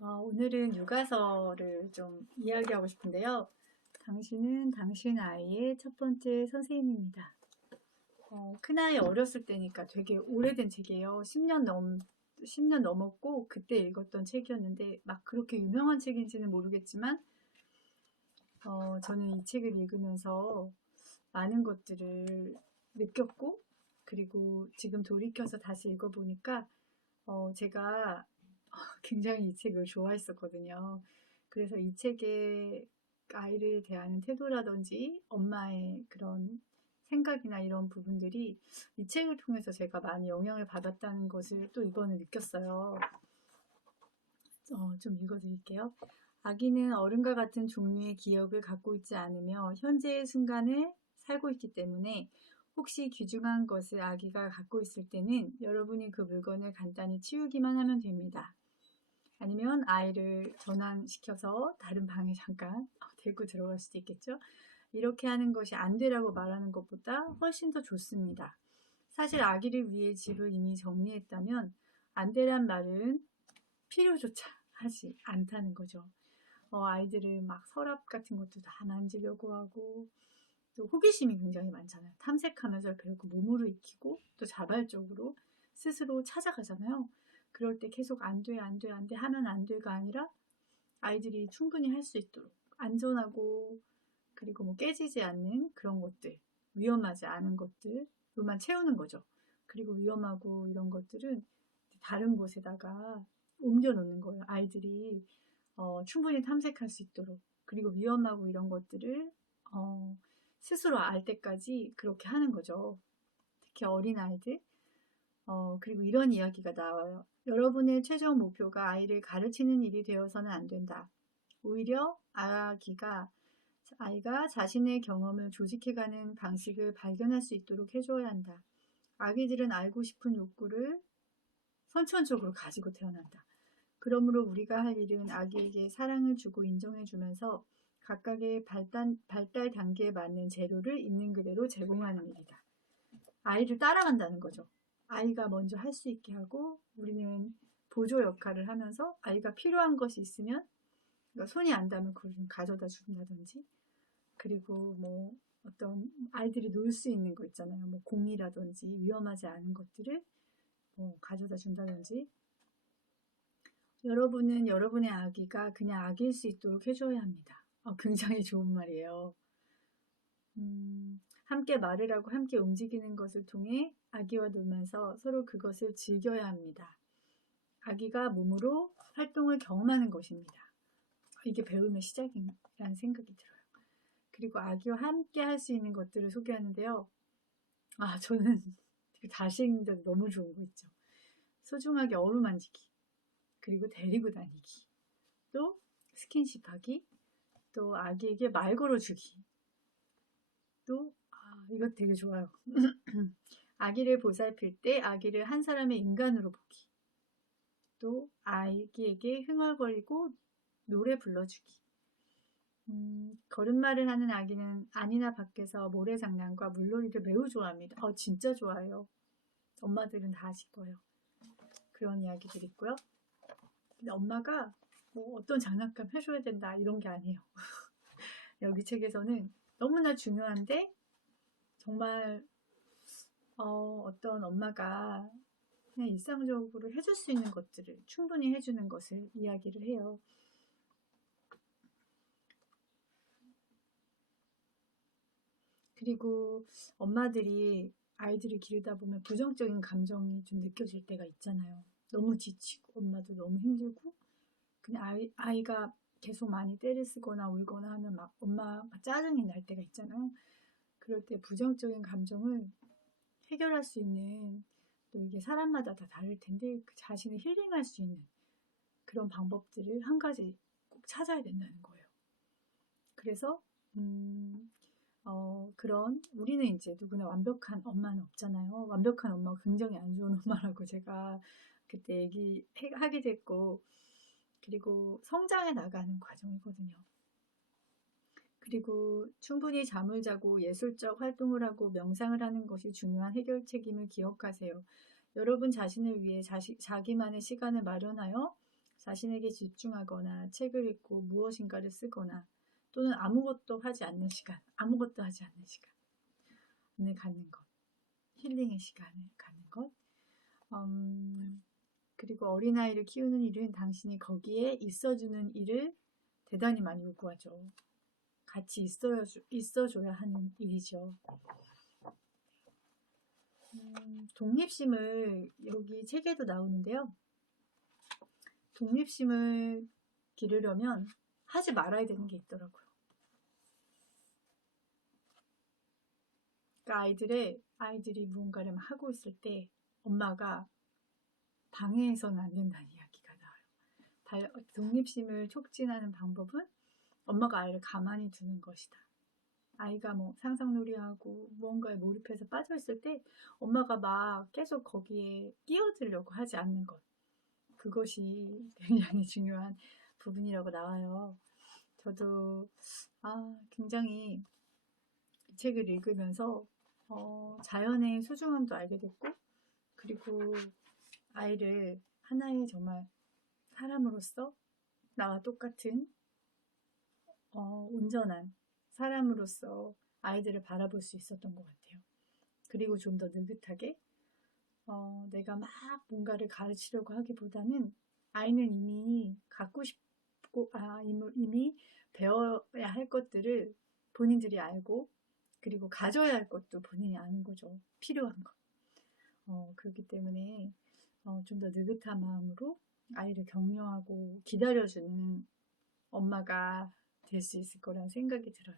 오늘은 육아서를 좀 이야기하고 싶은데요. 당신은 당신 아이의 첫 번째 선생님입니다. 큰아이 어렸을 때니까 되게 오래된 책이에요. 10년 넘었고, 그때 읽었던 책이었는데, 막 그렇게 유명한 책인지는 모르겠지만, 저는 이 책을 읽으면서 많은 것들을 느꼈고, 그리고 지금 돌이켜서 다시 읽어보니까, 제가 굉장히 이 책을 좋아했었거든요. 그래서 이 책에 아이를 대하는 태도라든지 엄마의 그런 생각이나 이런 부분들이 이 책을 통해서 제가 많이 영향을 받았다는 것을 또 이번에 느꼈어요. 좀 읽어드릴게요. 아기는 어른과 같은 종류의 기억을 갖고 있지 않으며 현재의 순간을 살고 있기 때문에 혹시 귀중한 것을 아기가 갖고 있을 때는 여러분이 그 물건을 간단히 치우기만 하면 됩니다. 아니면 아이를 전환시켜서 다른 방에 잠깐 데리고 들어갈 수도 있겠죠. 이렇게 하는 것이 안 되라고 말하는 것보다 훨씬 더 좋습니다. 사실 아기를 위해 집을 이미 정리했다면 안 되란 말은 필요조차 하지 않다는 거죠. 아이들을 막 서랍 같은 것도 다 만지려고 하고 또 호기심이 굉장히 많잖아요. 탐색하면서 배우고 몸으로 익히고 또 자발적으로 스스로 찾아가잖아요. 그럴 때 계속 안 돼, 안 돼, 안 돼 하면 안 돼가 아니라 아이들이 충분히 할 수 있도록 안전하고 그리고 뭐 깨지지 않는 그런 것들, 위험하지 않은 것들로만 채우는 거죠. 그리고 위험하고 이런 것들은 다른 곳에다가 옮겨 놓는 거예요. 아이들이 충분히 탐색할 수 있도록. 그리고 위험하고 이런 것들을 스스로 알 때까지 그렇게 하는 거죠. 특히 어린아이들. 그리고 이런 이야기가 나와요. 여러분의 최종 목표가 아이를 가르치는 일이 되어서는 안 된다. 오히려 아이가 자신의 경험을 조직해가는 방식을 발견할 수 있도록 해줘야 한다. 아기들은 알고 싶은 욕구를 선천적으로 가지고 태어난다. 그러므로 우리가 할 일은 아기에게 사랑을 주고 인정해주면서 각각의 발달 단계에 맞는 재료를 있는 그대로 제공하는 일이다. 아이를 따라간다는 거죠. 아이가 먼저 할 수 있게 하고 우리는 보조 역할을 하면서 아이가 필요한 것이 있으면 그러니까 손이 안 닿으면 그걸 좀 가져다 준다든지 그리고 뭐 어떤 아이들이 놀 수 있는 거 있잖아요. 뭐 공이라든지 위험하지 않은 것들을 뭐 가져다 준다든지 여러분은 여러분의 아기가 그냥 아기일 수 있도록 해줘야 합니다. 굉장히 좋은 말이에요. 함께 말을 하고 함께 움직이는 것을 통해 아기와 놀면서 서로 그것을 즐겨야 합니다. 아기가 몸으로 활동을 경험하는 것입니다. 이게 배움의 시작이라는 생각이 들어요. 그리고 아기와 함께 할 수 있는 것들을 소개하는데요. 저는 다시 읽는데도 너무 좋은 거 있죠. 소중하게 어루만지기, 그리고 데리고 다니기, 또 스킨십하기, 또 아기에게 말 걸어주기, 또 이거 되게 좋아요. 아기를 보살필 때 아기를 한 사람의 인간으로 보기, 또 아기에게 흥얼거리고 노래 불러주기. 걸음마를 하는 아기는 안이나 밖에서 모래장난과 물놀이를 매우 좋아합니다. 진짜 좋아해요. 엄마들은 다 아실 거예요. 그런 이야기들 있고요. 근데 엄마가 뭐 어떤 장난감 해줘야 된다 이런 게 아니에요. 여기 책에서는 너무나 중요한데 정말 어떤 엄마가 그냥 일상적으로 해줄 수 있는 것들을 충분히 해주는 것을 이야기를 해요. 그리고 엄마들이 아이들을 기르다 보면 부정적인 감정이 좀 느껴질 때가 있잖아요. 너무 지치고 엄마도 너무 힘들고 그냥 아이가 계속 많이 때를 쓰거나 울거나 하면 막 엄마가 짜증이 날 때가 있잖아요. 그럴 때 부정적인 감정을 해결할 수 있는 또 이게 사람마다 다 다를 텐데 그 자신을 힐링할 수 있는 그런 방법들을 한 가지 꼭 찾아야 된다는 거예요. 그래서 그런 우리는 이제 누구나 완벽한 엄마는 없잖아요. 완벽한 엄마가 굉장히 안 좋은 엄마라고 제가 그때 얘기하기도 했고 그리고 성장해 나가는 과정이거든요. 그리고 충분히 잠을 자고 예술적 활동을 하고 명상을 하는 것이 중요한 해결책임을 기억하세요. 여러분 자신을 위해 자기만의 시간을 마련하여 자신에게 집중하거나 책을 읽고 무엇인가를 쓰거나 또는 아무것도 하지 않는 시간을 갖는 것, 힐링의 시간을 갖는 것. 그리고 어린아이를 키우는 일은 당신이 거기에 있어주는 일을 대단히 많이 요구하죠. 같이 있어줘야 하는 일이죠. 독립심을 여기 책에도 나오는데요. 독립심을 기르려면 하지 말아야 되는 게 있더라고요. 그러니까 아이들이 무언가를 하고 있을 때 엄마가 방해해서는 안 된다는 이야기가 나와요. 독립심을 촉진하는 방법은 엄마가 아이를 가만히 두는 것이다. 아이가 뭐 상상놀이하고 무언가에 몰입해서 빠져있을 때 엄마가 막 계속 거기에 끼어들려고 하지 않는 것. 그것이 굉장히 중요한 부분이라고 나와요. 저도 굉장히 이 책을 읽으면서 자연의 소중함도 알게 됐고, 그리고 아이를 하나의 정말 사람으로서 나와 똑같은 온전한 사람으로서 아이들을 바라볼 수 있었던 것 같아요. 그리고 좀 더 느긋하게 내가 막 뭔가를 가르치려고 하기보다는 아이는 이미 갖고 싶고 이미 배워야 할 것들을 본인들이 알고, 그리고 가져야 할 것도 본인이 아는 거죠. 필요한 것. 그렇기 때문에 좀 더 느긋한 마음으로 아이를 격려하고 기다려주는 엄마가 될 수 있을 거라는 생각이 들어요.